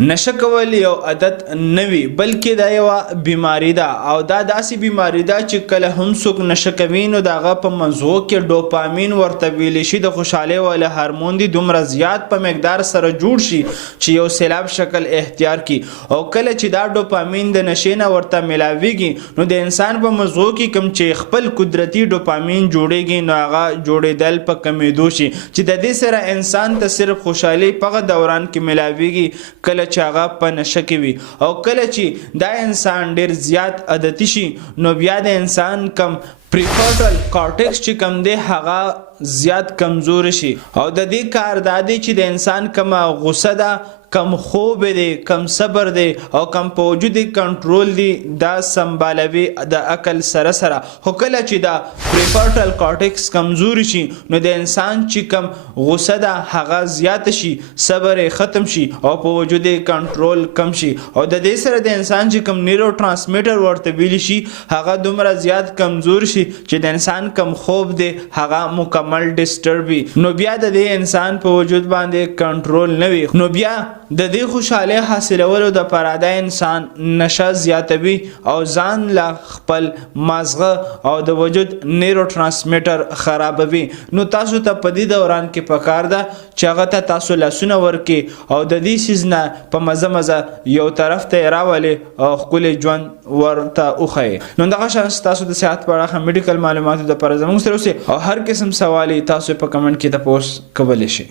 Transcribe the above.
نشه کول یو عادت نه وي بلکې دا یوه بیماري ده او دا داسې بیماري ده چې کله هم څوک نشه کوي نو د هغه په مغزو کې ډوپامین ورته ویلی شي د خوشحالۍ والا هارمون دی دومره زیات په مقدار سره جوړ شي چې یو سیلاب شکل اختیار کی او کله چې دا ډوپامین د نشې نه ورته میلاویږي نو د انسان په مغزو کې کوم چې خپل قدرتي ډوپامین جوړیږي نو هغه جوړېدل په کمیدو شي چې د دې سره انسان ته صرف خوشحالي په هغه دوران کې میلاویږي کله چې هغه په نشه کې وي او کله چې دا انسان ډیر زیات عادتي شي نو بیا د انسان کم پریفرنټل کارټیکس چې کم دی هغه زیات کمزور شي او د دې کار دا دی چې د انسان کومه غصه ده کم خوب دی کم صبر دی او کم په وجود کنټرول دی دا سمبالوي د عقل سره سره خو کله چې دا پریفرنټل کارټیکس کمزوري شي نو د انسان چې کم غصه ده هغه زیات شي صبر ختم شي او په وجود کنټرول کم شي او د دې سره د انسان چې کم نیورو ترانسمیټر ورته ویلی شي هغه دومره زیات کمزور شي چې د انسان کم خوب دی هغه مکمل ډسټرب وي نو بیا د دې انسان په وجود باندې کنټرول نه وي نو بیا د دې خوشحالۍ حاصلولو دپاره دا انسان نشه زیاتوي او ځان له خپل مازغه او د وجود نیورو ترانسمیټر خرابوي نو تاسو ته په دې دوران کې پکار ده چې هغه ته تاسو لاسونه ورکړي او د دې څیز نه په مزه مزه یو طرف ته یې راولې او ښکلی ژوند ورته وښیي نو دغه شان ستاسو د صحت په اړه میډیکل معلوماتو دپاره زموږ سره اوسئ او هر قسم سوال تاسو په کمنټ کې تپوس کولی شئ.